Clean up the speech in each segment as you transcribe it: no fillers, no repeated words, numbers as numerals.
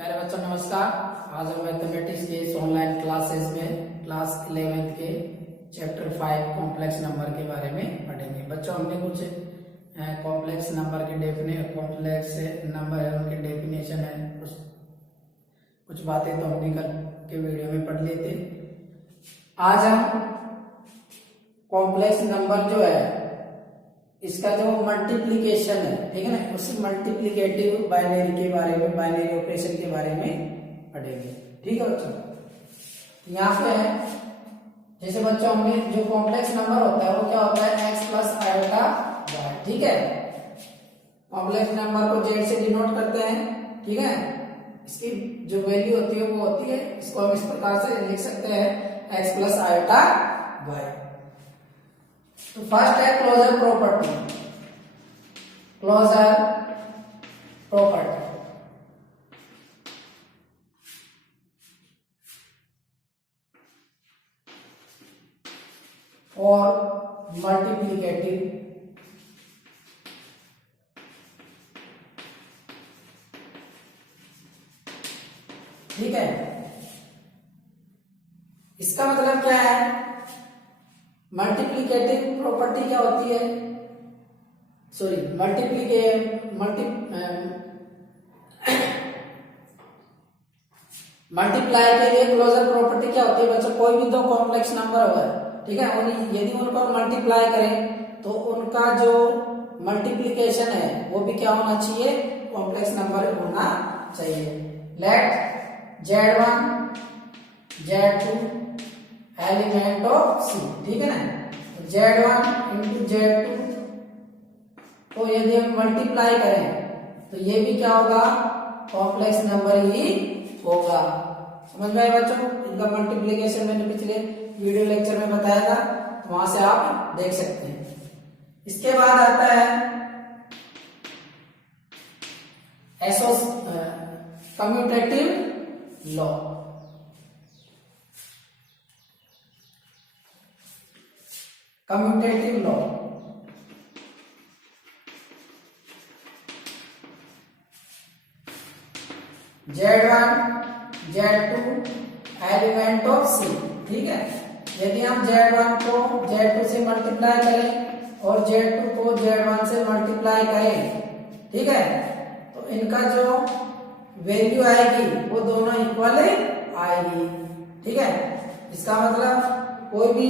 प्यारे बच्चों नमस्कार। आज हम मैथमेटिक्स के इस ऑनलाइन क्लासेस में क्लास 11th के चैप्टर 5 कॉम्प्लेक्स नंबर के बारे में पढ़ेंगे। बच्चों हमने कुछ कॉम्प्लेक्स नंबर के कॉम्प्लेक्स नंबर है उनके डेफिनेशन है, कुछ बातें तो हमने कल के वीडियो में पढ़ ली थी। आज हम कॉम्प्लेक्स नंबर जो है इसका जो मल्टीप्लिकेशन है, ठीक है ना, उसी मल्टीप्लिकेटिव बाइनरी के बारे में, बाइनरी ऑपरेशन के बारे में पढ़ेंगे। ठीक है बच्चों, यहाँ पे है जैसे बच्चों हमने जो कॉम्प्लेक्स नंबर होता है वो क्या होता है, x प्लस आयोटा वाई। ठीक है, कॉम्प्लेक्स नंबर को z से डिनोट करते हैं। ठीक है, इसकी जो वैल्यू होती है वो होती है, इसको हम इस प्रकार से लिख सकते हैं x प्लस आयोटा वाई। तो फर्स्ट है क्लोजर प्रॉपर्टी। क्लोजर प्रॉपर्टी और मल्टीप्लिकेटिव ठीक है, इसका मतलब क्या है, मल्टीप्लिकेटिव प्रॉपर्टी क्या होती है, सॉरी मल्टीप्लाई के लिए क्लोजर प्रॉपर्टी क्या होती है बच्चों, कोई भी दो कॉम्प्लेक्स नंबर हुआ है, ठीक है, यदि उनको मल्टीप्लाई करें तो उनका जो मल्टीप्लिकेशन है वो भी क्या होना चाहिए, कॉम्प्लेक्स नंबर होना चाहिए। Late Z1 Z2 element of C, ठीक है ना, Z1 इंटू Z2 को यदि हम मल्टीप्लाई करें तो ये भी क्या होगा, कॉम्प्लेक्स नंबर ही होगा। समझ में आए बच्चों, इनका मल्टीप्लिकेशन मैंने पिछले वीडियो लेक्चर में बताया था, तो वहां से आप देख सकते हैं। इसके बाद आता है commutative law. Commutative law Z1 Z2 element of C, ठीक है, यदि हम Z1 को Z2 से मल्टीप्लाई करें और Z2 को Z1 से मल्टीप्लाई करें, ठीक है, तो इनका जो वैल्यू आएगी वो दोनों इक्वल आएगी। ठीक है, इसका मतलब कोई भी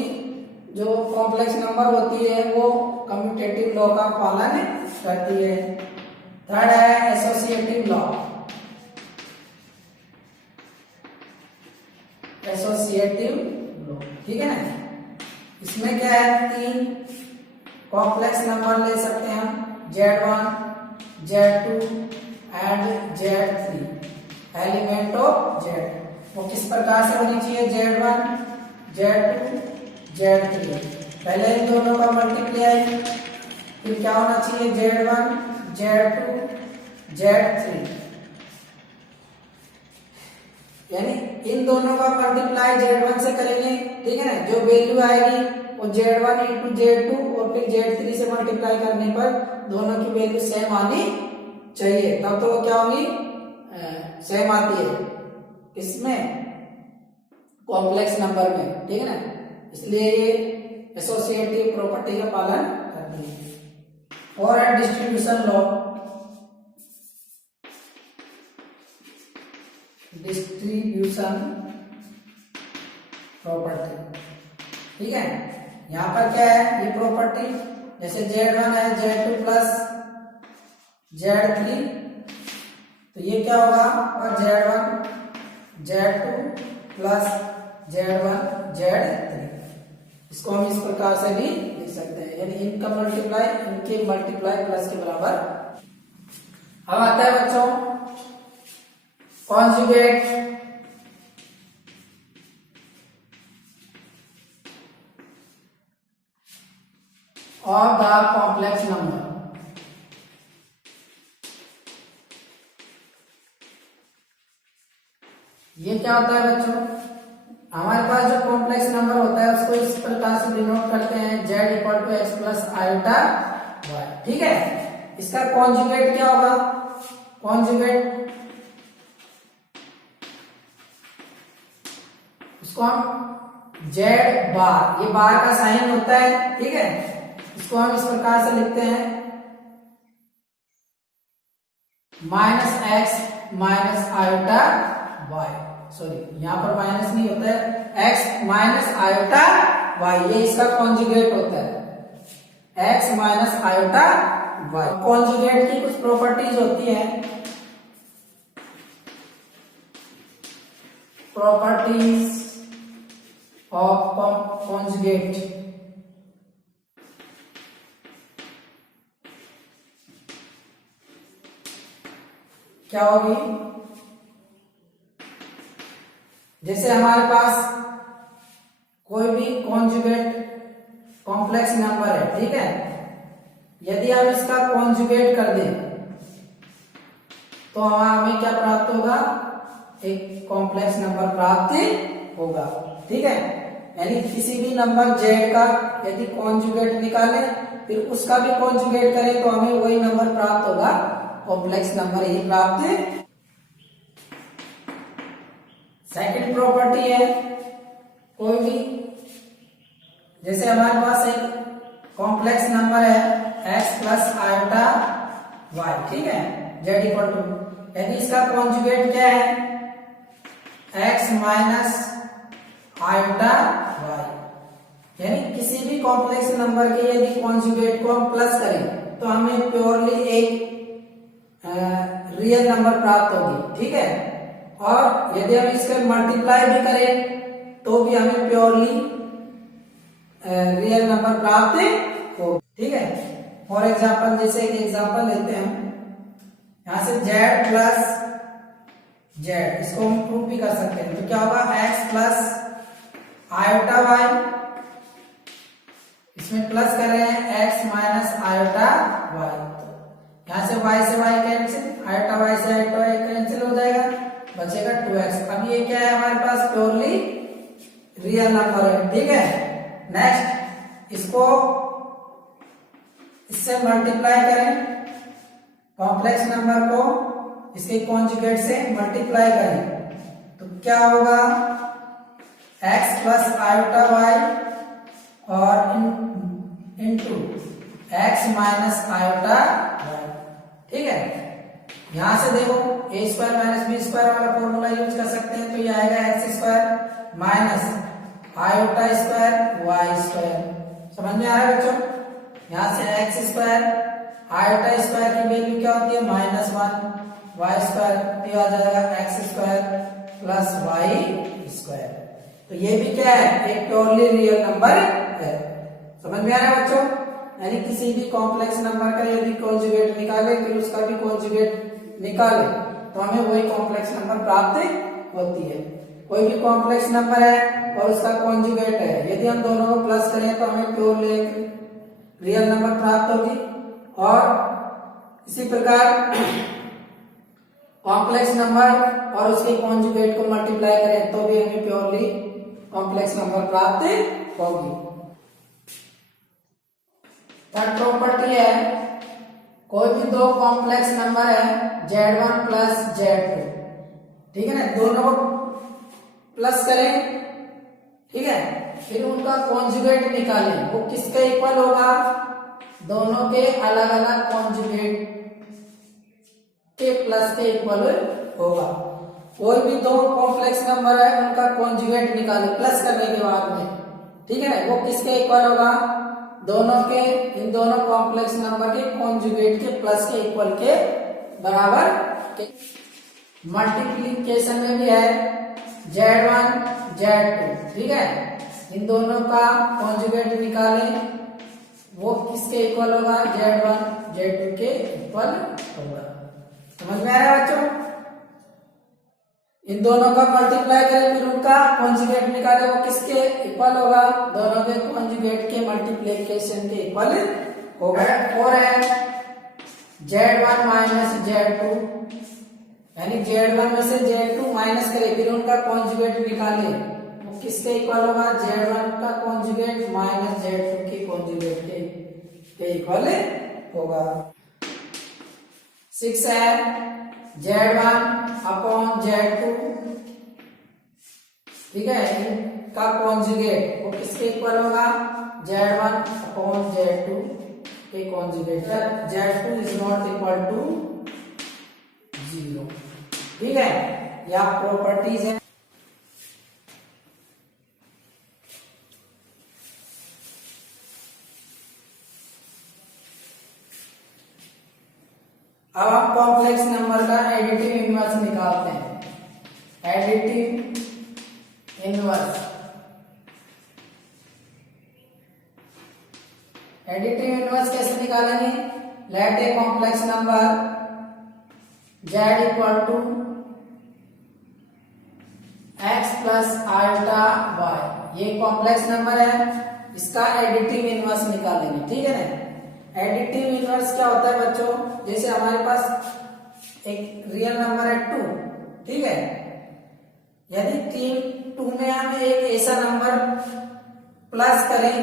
जो कॉम्प्लेक्स नंबर होती है वो कम्यूटेटिव लॉ का पालन करती है। थर्ड है एसोसिएटिव लॉ। एसोसिएटिव लॉ, ठीक है ना, इसमें क्या है, तीन कॉम्प्लेक्स नंबर ले सकते हैं हम, Z1 Z2 and Z3 element of Z। वो किस प्रकार से होनी चाहिए, Z1 Z2 Z3, पहले इन दोनों का मल्टीप्लाई, फिर क्या होना चाहिए, Z1 Z2 Z3, यानी इन दोनों का मल्टीप्लाई Z1 से करेंगे, ठीक है ना, जो वैल्यू आएगी वो Z1 इंटू Z2 और फिर Z3 से मल्टीप्लाई करने पर दोनों की वैल्यू सेम आनी चाहिए, तब तो वो क्या होगी, सेम आती है, इसमें कॉम्प्लेक्स नंबर में, ठीक है ना, इसलिए ये एसोसिएटिव प्रॉपर्टी का पालन करती है। और है डिस्ट्रीब्यूशन लॉ। डिस्ट्रीब्यूशन प्रॉपर्टी, ठीक है, यहां पर क्या है, ये प्रॉपर्टी जैसे Z1 है Z2 प्लस Z3, तो ये क्या होगा, और Z1 Z2 plus Z1 Z3, इसको हम इस प्रकार से भी लिख सकते हैं, यानी इनका मल्टीप्लाई इनके मल्टीप्लाई प्लस के बराबर। अब आता है बच्चों कॉन्जुगेट। और द कॉम्प्लेक्स नंबर, ये क्या होता है बच्चों, हमारे पास जो कॉम्प्लेक्स नंबर होता है उसको इस प्रकार से डिनोट करते हैं, Z equal to x plus iota y. ठीक है, इसका कॉन्जुगेट क्या होगा, कॉन्जुगेट उसको हम जेड बार, ये बार का साइन होता है, ठीक है, इसको हम इस प्रकार से लिखते हैं minus x minus iota y, sorry यहां पर माइनस नहीं होता है, एक्स माइनस आयोटा वाई, ये इसका कॉन्जुगेट होता है, x minus iota y. Conjugate की कुछ प्रॉपर्टीज होती हैं, प्रॉपर्टीज ऑफ कॉन्जुगेट, क्या होगी, जैसे हमारे पास कोई भी कॉन्जुगेट कॉम्प्लेक्स नंबर है, ठीक है, यदि हम इसका कॉन्जुगेट कर दें तो हमें क्या प्राप्त होगा, एक कॉम्प्लेक्स नंबर प्राप्त होगा, ठीक है, यानी किसी भी नंबर जेड का यदि कॉन्जुगेट निकालें फिर उसका भी कॉन्जुगेट करें तो हमें वही नंबर प्राप्त होगा, कॉम्प्लेक्स नंबर ही प्राप्त। सेकंड प्रॉपर्टी है, कोई भी, जैसे हमारे पास एक कॉम्प्लेक्स नंबर है x प्लस आयोटा y, ठीक है, z इक्वल टू, यदि इसका कॉन्जुगेट क्या है, x माइनस आयोटा y, यानी किसी भी कॉम्प्लेक्स नंबर के यदि कॉन्जुगेट को हम प्लस करें तो हमें प्योरली एक रियल नंबर प्राप्त होगी, ठीक है, और यदि हम इसके मल्टीप्लाई भी करें तो भी हमें प्योरली रियल नंबर प्राप्त हो, ठीक है। फॉर एग्जाम्पल, जैसे एक एग्जाम्पल लेते हैं, यहां से z प्लस z, इसको हम प्रूव भी कर सकते हैं, तो क्या होगा, x प्लस आयोटा y, इसमें प्लस कर रहे हैं x माइनस आयोटा y, यहां से y कैंसिल, आयोटा y से आयोटा y कैंसिल हो जाएगा, बचेगा 2x। अब ये क्या है, हमारे पास प्योरली रियल नंबर है, ठीक है। नेक्स्ट, इसको इससे मल्टीप्लाई करें, कॉम्प्लेक्स नंबर को इसके कॉन्जुगेट से मल्टीप्लाई करें तो क्या होगा, x प्लस आयोटा y और into x minus iota y, ठीक है। यहां से देखो a square minus b square वाला फॉर्मूला यूज कर सकते हैं, तो ये आएगा x square minus iota square y square, समझ में आ रहा है बच्चों। यहां से एक्स स्क्वायर आयोटा स्क्वायर की वैल्यू क्या होती है, -1, वाई स्क्वायर, तो आ जाएगा x square plus y square, तो ये भी क्या है, एक प्योरली रियल नंबर है, समझ में आ रहा है बच्चों। यानी किसी भी कॉम्प्लेक्स नंबर का यदि कॉन्जुगेट निकाले फिर उसका भी कॉन्जुगेट निकाले तो हमें वही कॉम्प्लेक्स नंबर प्राप्त होती है। कोई भी कॉम्प्लेक्स नंबर है और उसका कॉन्जुगेट है, यदि हम दोनों को प्लस करें तो हमें प्योरली एक रियल नंबर प्राप्त होगी, और इसी प्रकार कॉम्प्लेक्स नंबर और उसके कॉन्जुगेट को मल्टीप्लाई करें तो भी हमें प्योरली कॉम्प्लेक्स नंबर प्राप्त होगी। थर्ड प्रॉपर्टी है, कोई भी दो कॉम्प्लेक्स नंबर है z1 प्लस z2, ठीक है ना, दोनों को प्लस करें, ठीक है, फिर उनका कॉन्जुगेट निकालें, वो किसके इक्वल होगा, दोनों के अलग अलग कॉन्जुगेट के प्लस के इक्वल होगा। कोई भी दो कॉम्प्लेक्स नंबर है उनका कॉन्जुगेट निकालें प्लस करने के बाद में, ठीक है ना, वो किसके इक्वल होगा, दोनों के, इन दोनों कॉम्प्लेक्स नंबर के कॉन्जुगेट के प्लस के इक्वल के बराबर के। मल्टीप्लिकेशन में भी है z1 z2, ठीक है, इन दोनों का कॉन्जुगेट निकालें, वो किसके इक्वल होगा, z1 z2 के इक्वल होगा, समझ में आ रहा है बच्चों। इन दोनों का मल्टीप्लाई करें फिर उनका कॉन्जुगेट निकाले, वो किसके इक्वल होगा, दोनों के कॉन्जुगेट के मल्टीप्लिकेशन के इक्वल होगा। और है z1 माइनस z2, यानी z1 में से z2 माइनस करें फिर उनका कॉन्जुगेट निकाले, वो किसके इक्वल होगा, z1 का कॉन्जुगेट माइनस z2 के कॉन्जुगेट के इक्वल होगा। 6 है z1 अपॉन z2 ठीक है, इनका कॉन्जुगेट वो किसके इक्वल होगा, Z1 अपॉन Z2 के conjugate, Z2 is not equal to 0। ठीक है, या प्रॉपर्टीज है। अब हम कॉम्प्लेक्स नंबर का एडिटिव इनवर्स निकालते हैं। एडिटिव इनवर्स, एडिटिव इनवर्स कैसे निकालेंगे, let a complex number z equal to x plus iota y, ये कॉम्प्लेक्स नंबर है, इसका एडिटिव इनवर्स निकालेंगे। ठीक है ना, एडिटिव इनवर्स क्या होता है बच्चों, जैसे हमारे पास एक रियल नंबर है 2, ठीक है, यदि 2 में हम एक ऐसा नंबर प्लस करें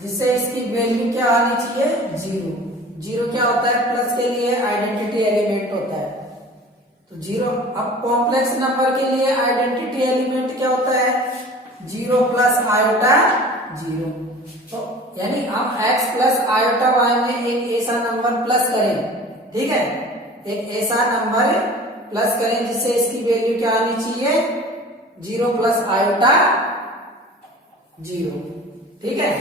जिससे इसकी वैल्यू क्या आनी चाहिए, 0। 0 क्या होता है, प्लस के लिए आइडेंटिटी एलिमेंट होता है, तो 0। अब कॉम्प्लेक्स नंबर के लिए आइडेंटिटी एलिमेंट क्या होता है, 0 प्लस आयोटा 0। तो यानी हम x प्लस आयोटा y में एक ऐसा नंबर प्लस करें, ठीक है, एक ऐसा नंबर प्लस करें जिससे इसकी वैल्यू क्या आनी चाहिए, 0 प्लस आयोटा 0। ठीक है,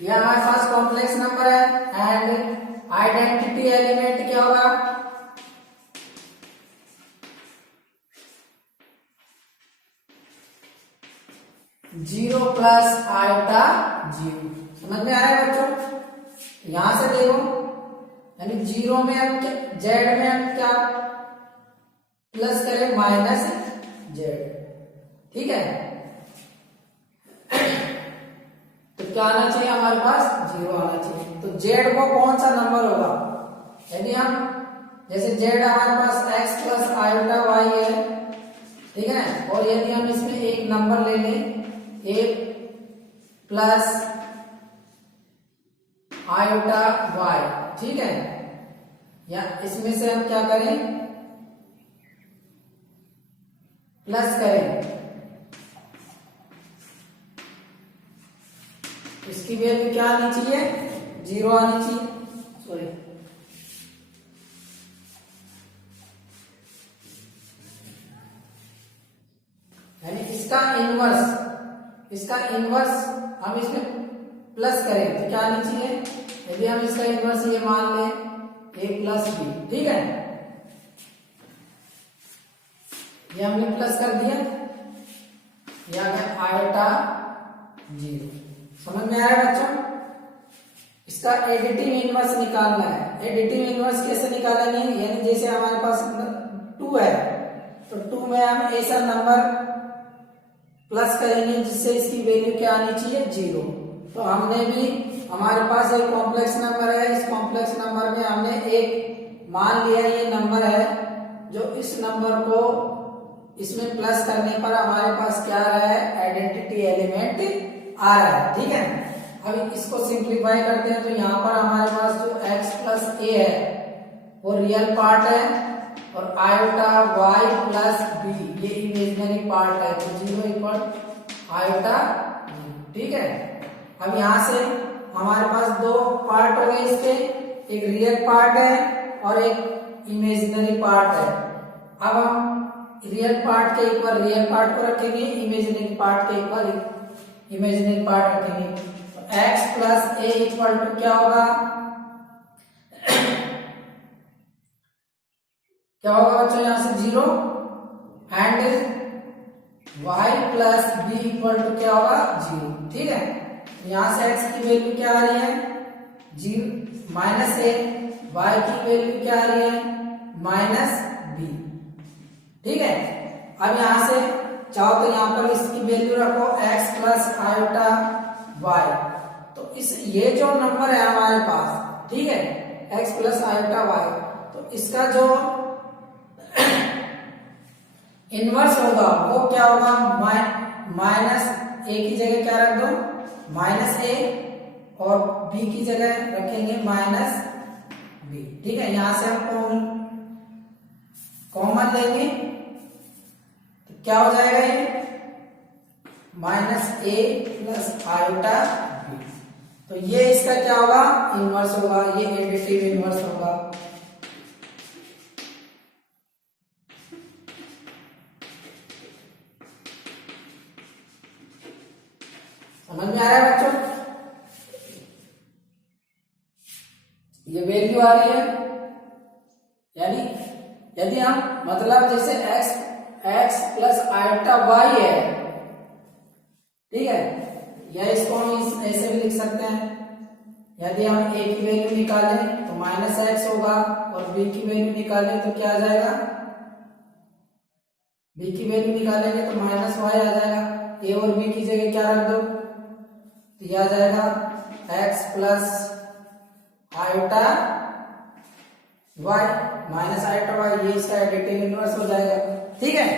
ये हमारे पास कॉम्प्लेक्स नंबर है एंड आइडेंटिटी एलिमेंट क्या होगा, 0 प्लस आयोटा 0। समझ में आ रहा है बच्चों, यहां से देखो, यानी 0 में हम क्या, z में हम क्या प्लस करें, माइनस z। ठीक है, तो क्या आना चाहिए हमारे पास, 0 आना चाहिए। तो z को कौन सा नंबर होगा, यदि हम जैसे z हमारे पास x प्लस आयोटा y है, ठीक है, और यदि हम इसमें एक नंबर ले लें a प्लस आयोटा y, ठीक है, या इसमें से हम क्या करें, प्लस करें, इसकी वैल्यू क्या आनी चाहिए, 0 आनी चाहिए, सॉरी, यानी इसका इनवर्स हम इसमें प्लस करें तो क्या आनी चाहिए, यदि हम इसका इनवर्स ये मान लें a प्लस बी, ठीक है, ये हमने प्लस कर दिया, या आयोटा 0। समझ में आया बच्चों, इसका एडिटिव इनवर्स निकालना है। एडिटिव इनवर्स कैसे निकालेंगे, यानी जैसे हमारे पास 2 है, तो 2 में हम ऐसा नंबर प्लस करेंगे जिससे इसकी वैल्यू क्या आनी चाहिए, 0। तो हमने भी, हमारे पास एक कॉम्प्लेक्स नंबर है, इस कॉम्प्लेक्स नंबर में हमने एक मान लिया ये नंबर है, जो इस नंबर को इसमें प्लस करने पर हमारे पास क्या आ रहा है, आइडेंटिटी एलिमेंट आ रहा है। ठीक है, अब इसको सिंप्लीफाई करते हैं, तो यहाँ पर हमारे पास जो x प्लस a है वो रियल पार्ट है, और आयोटा y प्लस b ये इमेजिनरी पार्ट है, तो 0 इक्वल आयोटा। ठीक है, अब यहाँ से हमारे पास 2 पार्ट हो गए इसके, एक रियल पार्ट है और एक इमेजिनरी पार्ट है। अब हम रियल पार्ट के इक्वल रियल पार्ट को रखेंगे, इमेजिनरी पार्ट के इक्वल इमेजिनरी पार्ट रखेंगे, तो x plus a equal to क्या होगा, क्या होगा बच्चों, यहां से 0, and y plus b equal to क्या होगा, 0। ठीक है, यहां से x की वैल्यू क्या आ रही है, 0 माइनस a, y की वैल्यू क्या आ रही है, माइनस b। ठीक है, अब यहां से चाहो तो यहां पर इसकी वैल्यू रखो x प्लस आयोटा y, तो इस ये जो नंबर है हमारे पास, ठीक है, x प्लस आयोटा y, तो इसका जो इनवर्स होगा वो क्या होगा, माइनस a की जगह क्या रख दो, माइनस a, और b की जगह रखेंगे माइनस बी। ठीक है, यहां से हम कॉमन लेंगे तो क्या हो जाएगा ये माइनस ए प्लस आयोटा बी। तो ये इसका क्या होगा इनवर्स होगा, ये एडिटिव इनवर्स होगा। समझ में आ रहा है बच्चों? ये वैल्यू आ रही है, यानी यदि हम मतलब जैसे x प्लस आयोटा y है, ठीक है, या इसको हम ऐसे भी लिख सकते हैं। यदि हम a की वैल्यू निकालें तो माइनस एक्स होगा और b की वैल्यू निकालें तो क्या आ जाएगा, b की वैल्यू निकालेंगे तो माइनस वाई आ जाएगा। a और b की जगह क्या रख दो तो यह आ जाएगा x plus iota y minus iota y, ये इसका एडिटिव इनवर्स हो जाएगा। ठीक है,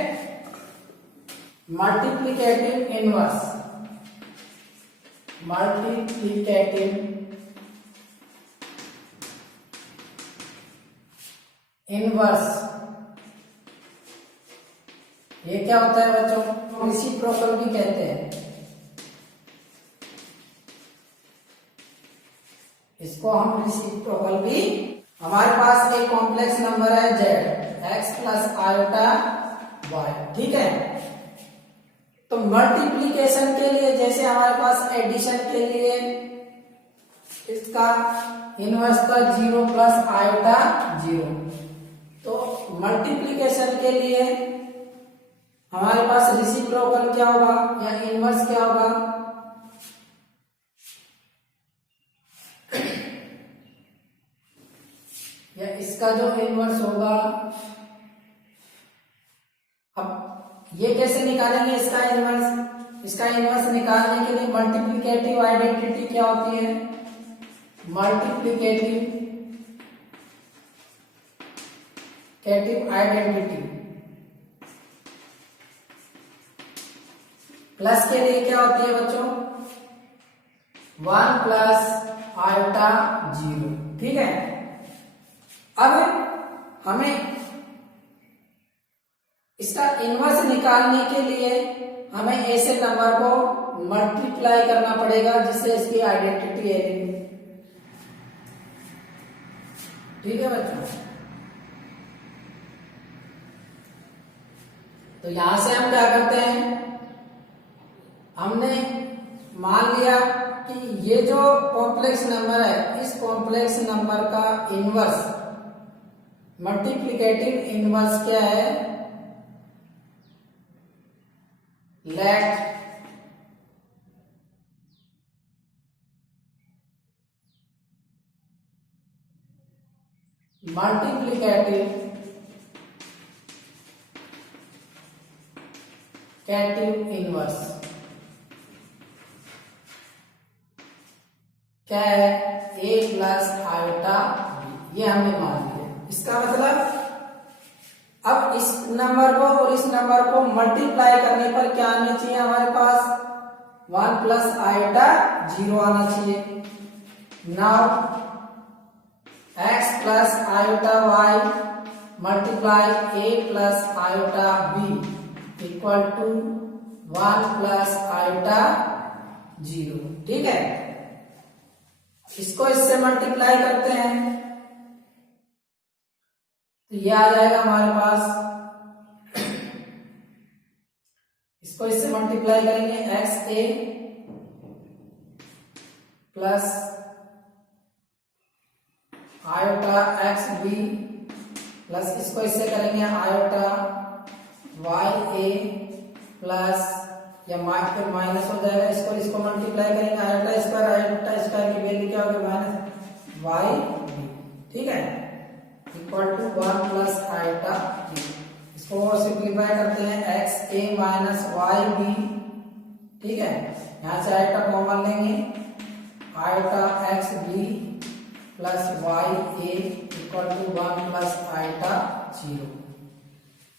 मल्टीप्लिकेटिव इनवर्स, मल्टीप्लिकेटिव इनवर्स ये क्या होता है बच्चों, रेसिप्रोकल भी कहते हैं इसको, हम रेसिप्रोकल भी। हमारे पास एक कॉम्प्लेक्स नंबर है z x plus iota y। ठीक है, तो मल्टीप्लिकेशन के लिए जैसे हमारे पास एडिशन के लिए इसका इनवर्स था 0 प्लस आयोटा 0, तो मल्टीप्लिकेशन के लिए हमारे पास रेसिप्रोकल क्या होगा या इनवर्स क्या होगा, या इसका जो इनवर्स होगा। अब ये कैसे निकालेंगे इसका इनवर्स? इसका इनवर्स निकालने के लिए मल्टीप्लिकेटिव आइडेंटिटी क्या होती है, मल्टीप्लिकेटिव आइडेंटिटी। प्लस के लिए क्या होती है बच्चों 1 प्लस आयोटा 0। ठीक है, अब हमें इसका इनवर्स निकालने के लिए हमें ऐसे नंबर को मल्टीप्लाई करना पड़ेगा जिससे इसकी आइडेंटिटी है। ठीक है बच्चों, तो यहां से हम क्या करते हैं, हमने मान लिया कि ये जो कॉम्प्लेक्स नंबर है इस कॉम्प्लेक्स नंबर का इनवर्स मल्टीप्लिकेटिव इनवर्स क्या है, लेट मल्टीप्लिकेटिव इनवर्स क्या है a प्लस आयोटा b, ये हमने मान लिया। इसका मतलब अब इस नंबर को और इस नंबर को मल्टीप्लाई करने पर क्या आना चाहिए हमारे पास 1 प्लस आयोटा 0 आना चाहिए। Now x plus iota y multiply a plus iota b equal to 1 plus iota 0। ठीक है, इसको इससे मल्टीप्लाई करते हैं तो ये आ जाएगा हमारे पास, इसको इससे मल्टीप्लाई करेंगे X A plus iota x B plus इसको इससे करेंगे आयोटा वाई ए प्लस या फिर माइनस हो जाएगा, इसको इसको मल्टीप्लाई करेंगे आयोटा स्क्वायर की वैल्यू क्या होगी माइनस वाई बी। ठीक है, equal to 1 plus iota b. इसको सिंप्लीफाई करते हैं x a minus y b. ठीक है, यहां से आयोटा कॉमन लेंगे, iota x B plus y a equal to 1 plus iota 0।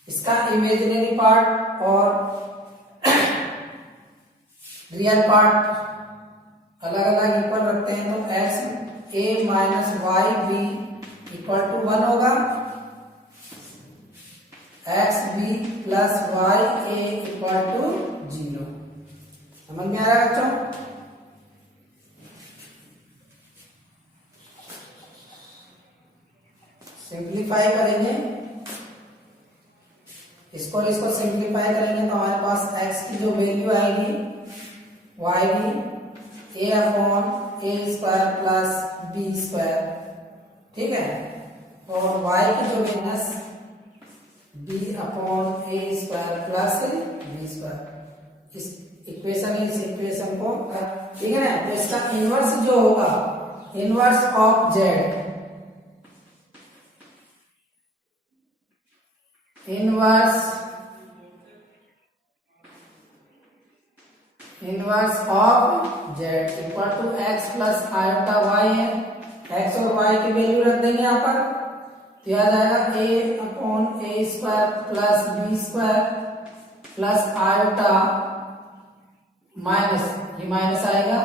इसका इमेजिनरी पार्ट और रियल पार्ट अलग अलग इक्वल रखते हैं तो x a minus y b equal to 1 होगा, x B plus y a equal to 0। समझ में आ रहा है बच्चों? सिंप्लीफाई करेंगे इसको सिंप्लीफाई करेंगे तो हमारे पास x की जो वैल्यू आएगी वो आएगी a upon a square plus b square, ठीक है, और y की जो minus b upon a square plus b square. इस इक्वेशन को, ठीक है ना। तो इसका इनवर्स जो होगा, inverse of z, inverse of z equal to x plus iota y है। x और y की वैल्यू रख देंगे यहाँ पर, तो आ जाएगा a upon a square plus b square plus iota minus, ये माइनस आएगा,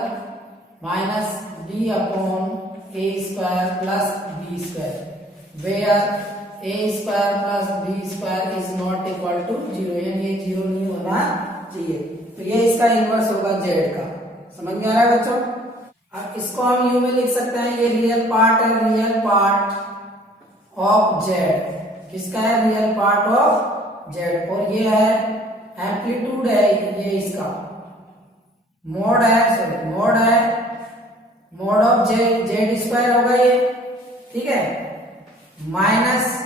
minus b upon a square plus b square, where a square plus b square is not equal to 0, यानी ये 0 नहीं होना चाहिए। तो ये इसका इनवर्स होगा z का। समझ में आ रहा है बच्चों? अब इसको हम यू में लिख सकते हैं, ये रियल पार्ट है, रियल पार्ट ऑफ z। किसका है? Real part of z। और ये है एम्पलीट्यूड है, ये इसका मोड है, सॉरी मोड है, मोड ऑफ z स्क्वायर होगा ये, ठीक है, माइनस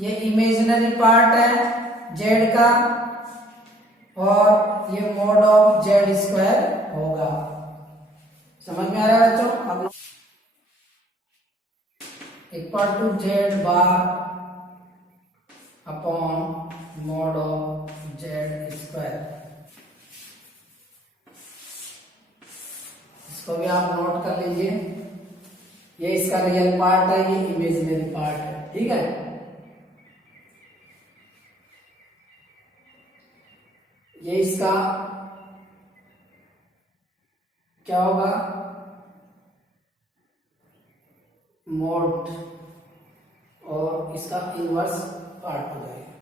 ये इमेजिनरी पार्ट है z का, और ये मोड ऑफ z स्क्वायर होगा। समझ में आ रहा है बच्चों? अब equal to z bar upon mod of z square. इसको भी आप नोट कर लीजिए, ये इसका रियल पार्ट है, ये इमेजिनरी पार्ट है, ठीक है। ये इसका क्या होगा? मोड, और इसका इनवर्स पार्ट हो जाएगा।